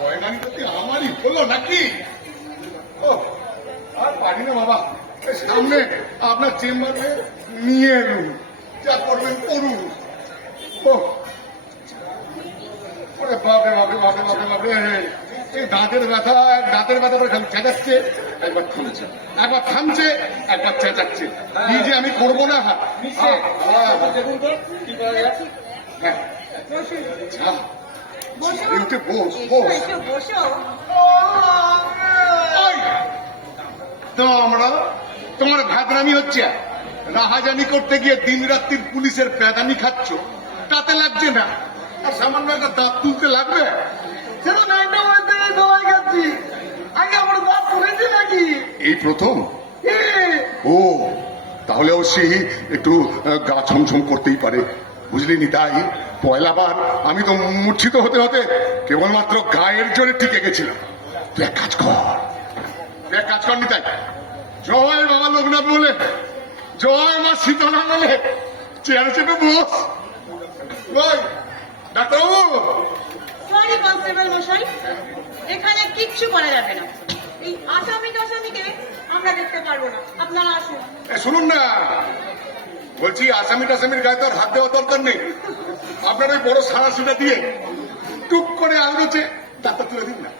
গয়নানিটা আমারই হলো নাকি? ও আর পারি না বাবা। সামনে আপনার চেম্বারে নিয়ে এলুন যা করবেন করুন। ও। ওরে বাপরে বাপরে বাপরে বাপরে বাপরে। এই দাঁতের ব্যথা দাঁতের ব্যথা করে চেঁচাচ্ছে। একবার থামছে। একবার থামছে একবার চেঁচাচ্ছে। কি যে আমি করব না। হ্যাঁ। হ্যাঁ। উঠে বস বস। তো আমরা তোমার ভাদরামি হচ্ছে। রাহাজানি করতে গিয়ে দিন রাত্রির পুলিশের প্যাদানি খাচ্ছ। তাতে লাগছে না। আর সামান্য একটা দাঁত তুলতে লাগবে। এই প্রথম? এ, ও তাহলে অবশ্যই একটু গা ছমছম করতেই পারে। বুঝলি নি তাই পয়লাবার আমি তো মূর্ছিত হতে হতে কেবলমাত্র গায়ের জোরে টিকে গেছিলাম। তুই এক কাজ কর। তুই এক কাজ কর নি তাই জয় বাবা লোকনাথ বলে জয় মা শীতলা বলে। চেয়ারে চেপে বস। ডাক্তারবাবু। সরি কনস্টেবল মশাই এখানে কিচ্ছু করা যাবে না। এই আসামি টাসামিকে আমরা দেখতে পারব না। আপনারা আসুন। শুনুন না। বলছি, আসামি টাসামির গায়ে তো আর হাত দেওয়ার দরকার নেই। আপনার ওই বড় সারা সুটা দিয়ে টুক করে আলোচে তারটা তুলে দিন না।